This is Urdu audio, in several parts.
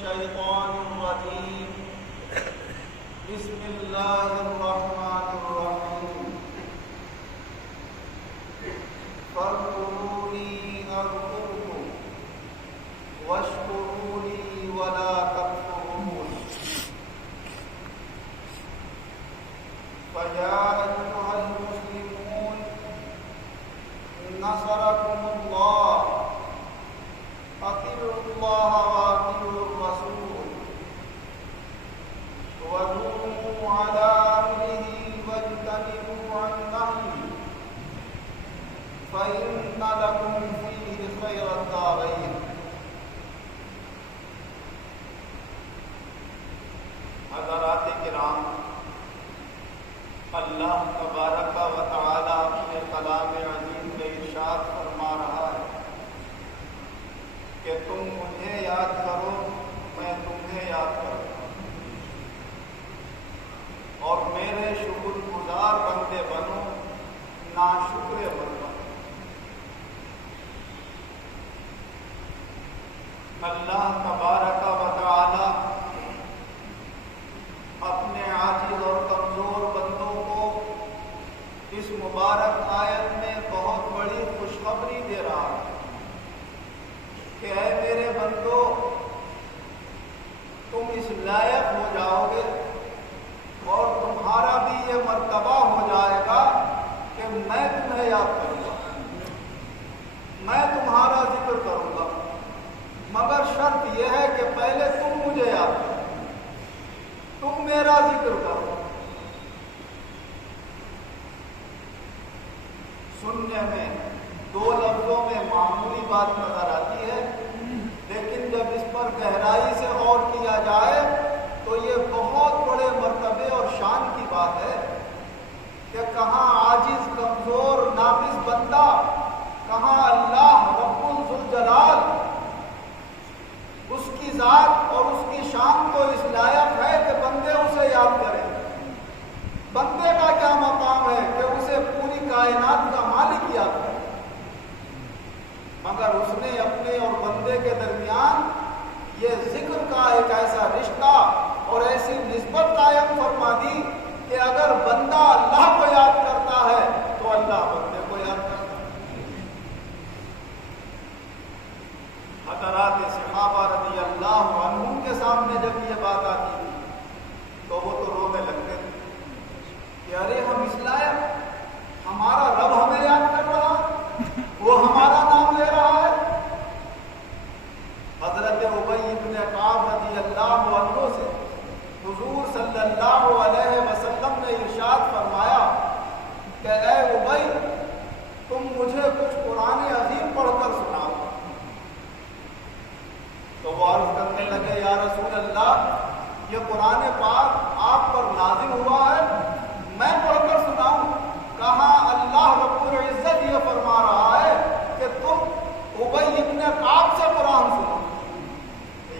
الشيطان الرجيم بسم الله الرحمن الرحيم فاذكروني أذكركم واشكروا لي ولا تكفرون فيا أيها المسلمون نصركم الله أطيعوا الله وأطيعوا الرسول ودوموا على أمره واجتنبوا عن نهيه فإن لكم فيه خير الدارين. حضرات کرام، اللہ تبارک و تعالی اپنے کلام عظیم میں ارشاد فرما رہا ہے کہ تم مجھے یاد کرو، میں تمہیں یاد کروں، اور میرے شکر گزار بندے بنو، ناشکرے بنو۔ اللہ تبارک و تعالی اپنے عاجز اور کمزور بندوں کو اس مبارک آیت میں بہت بڑی خوشخبری دے رہا ہے کہ اے میرے بندو، تم اس لائق ہو جاؤ گے اور تمہارا بھی یہ مرتبہ ہو جائے گا کہ میں تمہیں یاد کروں گا، میں تمہارا ذکر کروں گا، مگر شرط یہ ہے کہ پہلے تم مجھے یاد کرو، تم میرا ذکر کرو۔ سننے میں دو لفظوں میں معمولی بات نظر آتی ہے، لیکن جب اس پر گہرائی سے غور کیا جائے تو یہ بہت بڑے مرتبے اور شان کی بات ہے کہ کہاں عاجز کمزور ناقص بندہ، کہاں اللہ رب ذوالجلال، اس کی ذات اور اس کی شان تو اس لائق ہے کہ بندے اسے یاد کریں۔ بندے کا کیا مقام ہے کہ اسے پوری کائنات کا مالک یاد کرے، مگر اس نے اپنے اور بندے کے درمیان یہ ذکر کا ایک ایسا رشتہ اور ایسی نسبت قائم فرما دی کہ اگر بندہ اللہ کو یاد کرتا ہے تو اللہ بندے کو یاد کرتا ہے۔ حضرات صحابہ رضی اللہ عنہم کے سامنے جب یہ بات آتی تھی تو وہ تو رونے لگتے تھے کہ ارے ہم اس لائق، ہمارا رب ہمیں یاد کر رہا ہے، وہ ہمارا نام لے رہا ہے۔ حضرت ابی بن کعب رضی اللہ عنہ سے حضور صلی اللہ علیہ وسلم نے ارشاد فرمایا کہ اے ابی، تم مجھے کچھ قرآن عظیم پڑھ کر سناؤ۔ تو وہ عرض کرنے لگے یا رسول اللہ، یہ قرآن پاک آپ پر نازل ہوا ہے، میں پڑھ کر سناؤں؟ کہاں اللہ رب العزت یہ فرما رہا ہے کہ تم ابی بن کعب سے قرآن سنو۔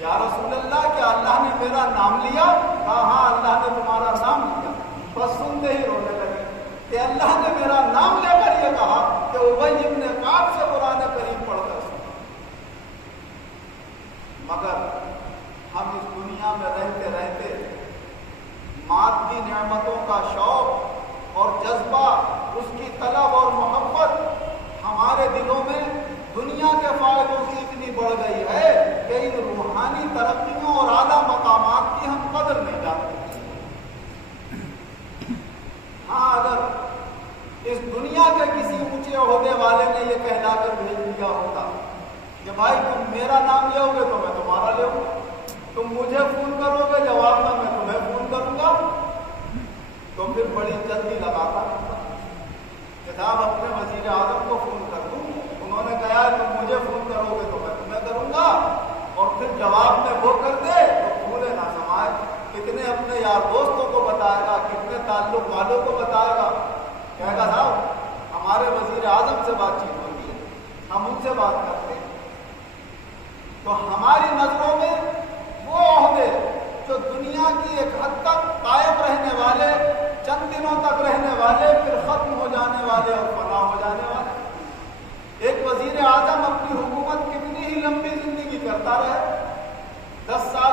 یا رسول اللہ، کیا اللہ نے میرا نام لیا؟ کہا ہاں، اللہ نے تمہارا نام لیا۔ بس سنتے ہی رونے لگے کہ اللہ نے میرا نام لے کر یہ کہا کہ ابی بن کعب سے قرآن کریم پڑھ کر سنو۔ مگر ہم اس دنیا میں رہتے رہتے مادی نعمتوں کا شوق اور جذبہ، اس کی طلب اور محبت ہمارے دلوں میں دنیا کے فائدوں کی اتنی بڑھ گئی ہے کہ ان روحانی ترقیوں اور اعلیٰ مقامات کی ہم قدر نہیں جانتے۔ ہاں، اگر اس دنیا کے کسی اونچے عہدے والے نے یہ کہلا کر بھیج دیا ہوتا کہ بھائی تم میرا نام لو گے تو میں تمہارا لوں گا، تم مجھے فون کرو گے جواب میں تمہیں فون کروں گا، تو پھر بڑی جلدی لگاتا کہ صاحب اپنے وزیر اعظم کو فون کر دوں، انہوں نے کہا تم مجھے فون کرو گے تو میں تمہیں کروں گا، اور پھر جواب میں وہ کر دے تو پھولے نہ سمائے، کتنے اپنے یار دوستوں کو بتائے گا، کتنے تعلق والوں کو بتائے گا، کہے گا صاحب ہمارے وزیر اعظم سے بات چیت ہوتی ہے، ہم ان سے بات کرتے ہیں۔ تو ہماری نظروں میں وہ عہدے جو دنیا کی ایک حد تک قائم رہنے والے، چند دنوں تک رہنے والے، پھر ختم ہو جانے والے اور فنا ہو جانے والے۔ ایک وزیر اعظم اپنی حکومت کتنی ہی لمبی زندگی کرتا رہے، 10 سال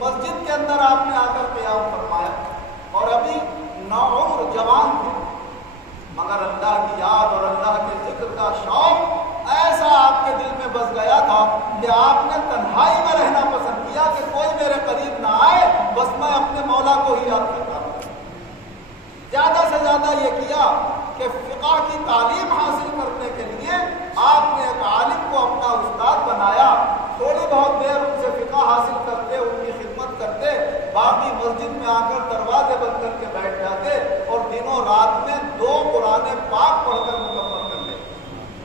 مسجد کے اندر آپ نے آ کر قیام فرمایا اور ابھی نوعمر جوان تھے، مگر اللہ کی یاد اور اللہ کے ذکر کا شوق ایسا آپ کے دل میں بس گیا تھا کہ آپ نے تنہائی میں رہنا پسند کیا کہ کوئی میرے قریب نہ آئے، بس میں اپنے مولا کو ہی یاد کرتا ہوں۔ زیادہ سے زیادہ یہ کیا کہ فقہ کی تعلیم حاصل کرنے کے لیے آپ نے ایک عالم کو اپنا استاد بنایا، تھوڑی بہت دیر ان سے فقہ حاصل کرتے، ان کی خدمت کرتے، باقی مسجد میں آ کر دروازے بند کر کے بیٹھ جاتے اور دنوں رات میں 2 قرآن پاک پڑھ کر مکمل کر لیتے۔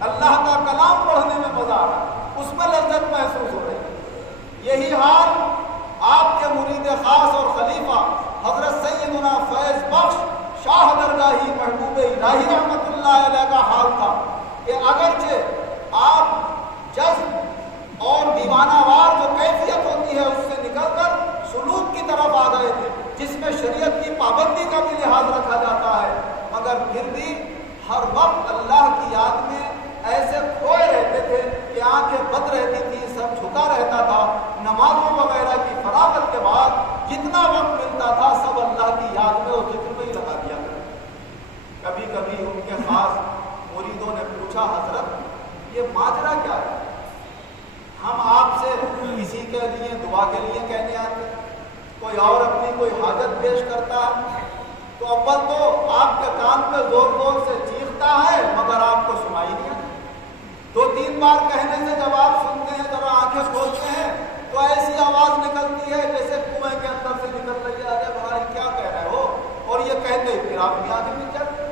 اللہ کا کلام پڑھنے میں مزہ آ رہا، اس میں لذت محسوس ہو رہی۔ یہی حال آپ کے مرید خاص اور خلیفہ حضرت سیدنا فیض بخش شاہ درگاہی محبوب الہی رحمۃ اللہ علیہ کا حال تھا کہ اگرچہ آپ جذب اور دیوانہ وار جو کیفیت ہوتی ہے اس سے نکل کر سلوک کی طرف آ گئے تھے، جس میں شریعت کی پابندی کا بھی لحاظ رکھا جاتا ہے، مگر پھر بھی ہر وقت اللہ کی یاد میں ایسے کھوئے رہتے تھے کہ آنکھیں بند رہتی تھی، سب جھکا رہتا تھا۔ نمازوں وغیرہ کی فراغت کے بعد جتنا وقت ملتا تھا سب اللہ کی یاد میں اور ذکر میں ہی لگا دیا کرتے۔ کبھی کبھی ان کے خاص مریدوں نے پوچھا، حضرت یہ ماجرا کیا ہے؟ ہم آپ سے کسی کے لیے دعا کے لیے کہنے آتے، کوئی اور اپنی کوئی حاجت پیش کرتا ہے تو اول تو آپ کے کان پہ زور زور سے چیختا ہے مگر آپ کو سنائی نہیں آتی۔ 2-3 بار کہنے سے جب آپ سنتے ہیں، جب آنکھیں کھولتے ہیں تو ایسی آواز نکلتی ہے جیسے کنویں کے اندر سے نکل رہی ہے، ارے بھائی کیا کہہ رہے ہو؟ اور یہ کہتے پھر آپ کی آنکھیں مل جاتی۔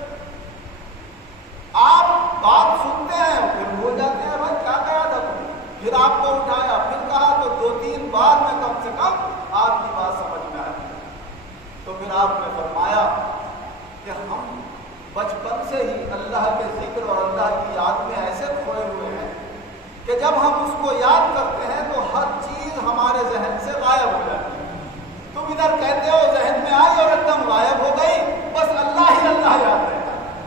آپ بات سنتے ہیں پھر بھول جاتے ہیں، بھائی کیا کہا تھا تم نے؟ پھر آپ کو اٹھایا، پھر کہا، تو 2-3 بار میں کم سے کم آپ کی بات سمجھ میں آتی ہے۔ تو پھر آپ نے فرمایا کہ ہم بچپن سے ہی اللہ کے ذکر اور اللہ کی یاد میں ایسے کھوئے ہوئے ہیں کہ جب ہم اس کو یاد کرتے ہیں تو ہر چیز ہمارے ذہن سے غائب ہو جاتی ہے۔ تم ادھر کہتے ہو ذہن میں آئی اور ایک دم غائب ہو گئی، بس اللہ ہی اللہ یاد رہتا ہے۔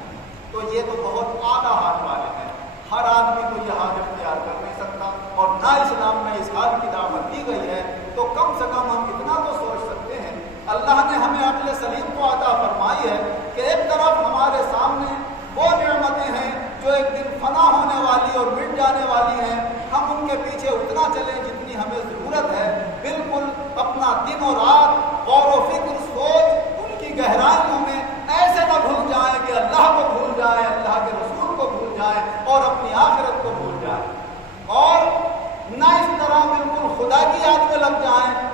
تو یہ تو بہت اعلیٰ حال والے ہیں، ہر آدمی کو یہ حال اختیار کر نہیں سکتا، اور نہ اسلام میں اس حال کی دعوت دی گئی ہے۔ تو کم سے کم ہم اتنا تو سوچ سکتے ہیں، اللہ نے ہمیں عقل سلیم کو عطا فرمائی ہے کہ ایک طرف ہمارے سامنے وہ نعمتیں ہیں جو ایک دن فنا ہونے والی اور مٹ جانے والی ہیں، ہم ان کے پیچھے اتنا چلیں جتنی ہمیں ضرورت ہے، بالکل اپنا دن و رات غور و فکر سوچ ان کی گہرائیوں میں ایسے نہ بھول جائیں کہ اللہ کو بھول جائیں، اللہ کے رسول کو بھول جائیں اور اپنی آخرت کو بھول جائیں، اور نہ اس طرح بالکل خدا کی یاد میں لگ جائیں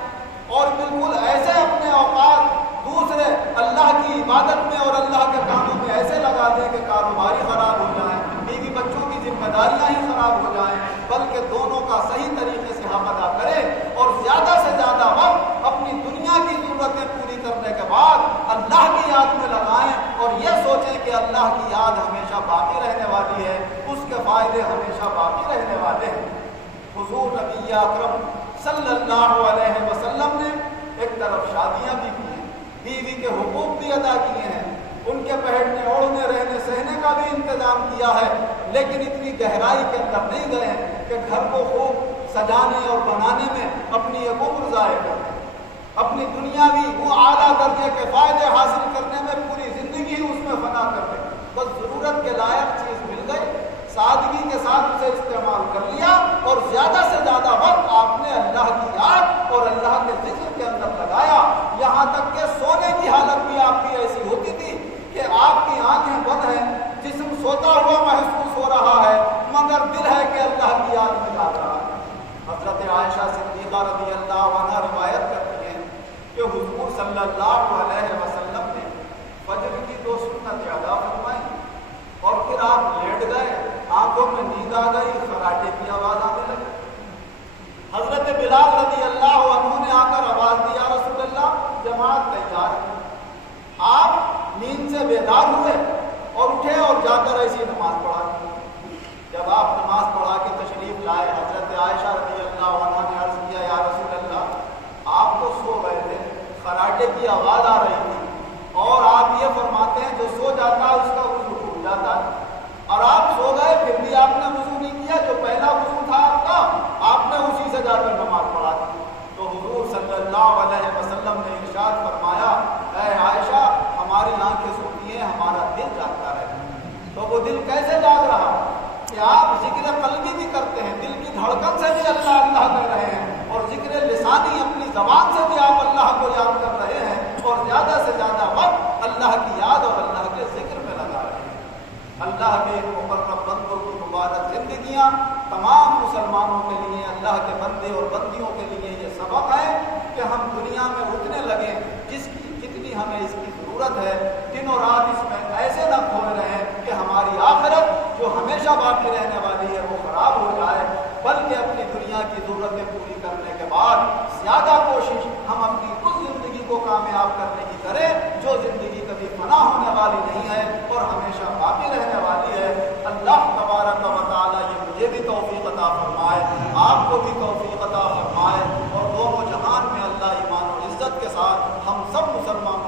اور بالکل ایسے اپنے اوقات دوسرے اللہ کی عبادت میں اور اللہ کے کاموں میں ایسے لگا دیں کہ کاروبار ہی خراب ہو جائیں، بیوی بچوں کی ذمہ داریاں ہی خراب ہو جائیں، بلکہ دونوں کا صحیح طریقے سے حق ادا کریں اور زیادہ سے زیادہ وقت اپنی دنیا کی ضرورتیں پوری کرنے کے بعد اللہ کی یاد میں لگائیں اور یہ سوچیں کہ اللہ کی یاد ہمیشہ باقی رہنے والی ہے، اس کے فائدے ہمیشہ باقی رہنے والے ہیں۔ حضور نبی اکرم صلی اللہ علیہ وسلم نے ایک طرف شادیاں بھی کی ہیں، بیوی کے حقوق بھی ادا کیے ہیں، ان کے پہننے اوڑھنے رہنے سہنے کا بھی انتظام کیا ہے، لیکن اتنی گہرائی کے اندر نہیں گئے کہ گھر کو خوب سجانے اور بنانے میں اپنی ایک عمر ضائع کر دیں، اپنی دنیاوی وہ اعلیٰ درجے کے فائدے حاصل کرنے میں پوری زندگی اس میں فنا کر دیں۔ بس ضرورت کے لائق چیز مل گئی، سادگی کے ساتھ اسے استعمال کر لیا اور زیادہ سے زیادہ وقت آپ نے اللہ کی یاد اور اللہ کے ذکر کے اندر لگایا، یہاں تک کہ سونے کی حالت بھی آپ کی ایسی ہوتی تھی کہ آپ کی آنکھیں بند ہیں، جسم سوتا ہوا محسوس ہو رہا ہے مگر دل ہے کہ اللہ کی یاد میں جا رہا ہے۔ حضرت عائشہ صدیقہ رضی اللہ عنہا روایت کرتی ہیں کہ حضور صلی اللہ علیہ وسلم نے فجر کی 2 سنت ادا فرمائی اور پھر آپ لیٹ گئے، آنکھوں میں نیند آ گئی، خراٹے کی آواز آنے لگی۔ حضرت بلال رضی اللہ عنہ نے آ کر آواز دی، یا رسول اللہ جماعت تیار ہے۔ آپ نیند سے بیدار ہوئے اور اٹھے اور جا کر ایسی نماز پڑھا۔ جب آپ نماز پڑھا کے تشریف لائے، حضرت عائشہ رضی اللہ عنہ نے عرض کیا، یا رسول اللہ آپ تو سو گئے تھے، خراٹے کی آواز آ رہی تھی اور آپ یہ فرماتے ہیں جو سو جاتا ہے اس کا وضو ٹوٹ جاتا ہے، اور آپ سو گئے پھر بھی آپ نے وضو نہیں کیا، جو پہلا وضو تھا آپ کا آپ نے اسی سے جا کر نماز پڑھا تھی۔ تو حضور صلی صلی اللہ علیہ وسلم نے ارشاد فرمایا، اے عائشہ ہماری آنکھیں سوتی ہیں، ہمارا دل جاگتا رہتا ہے۔ تو وہ دل کیسے جاگ رہا کہ آپ ذکر قلبی بھی کرتے ہیں، دل کی دھڑکن سے بھی اللہ اللہ کر رہے ہیں، اور ذکر لسانی اپنی زبان سے بھی آپ اللہ کو یاد کر رہے ہیں، اور زیادہ سے زیادہ وقت اللہ کی یاد اور اللہ کے ذکر میں لگا رہے ہیں۔ اللہ کے مقرب بندوں کی مبارک زندگیاں تمام مسلمانوں کے لیے، اللہ کے بندے اور بندیوں کے لیے یہ سبق ہے کہ ہم دنیا میں اتنے لگیں جتنی ہمیں اس کی ضرورت ہے، دن و رات اس میں ایسے نہ کھوئے رہیں کہ ہماری آخرت جو ہمیشہ باقی رہنے والی ہے وہ خراب ہو جائے، بلکہ اپنی دنیا کی ضرورتیں پوری کرنے کے بعد زیادہ کوشش ہم اپنی اس زندگی کو کامیاب کرنے کی کریں جو زندگی کبھی فنا ہونے والی نہیں ہے اور ہمیشہ باقی رہنے والی ہے۔ اللہ تبارک و تعالیٰ یہ مجھے بھی توفیق عطا فرمائے، آپ کو بھی توفیق عطا فرمائے، اور دونوں جہان میں اللہ ایمان و عزت کے ساتھ ہم سب مسلمان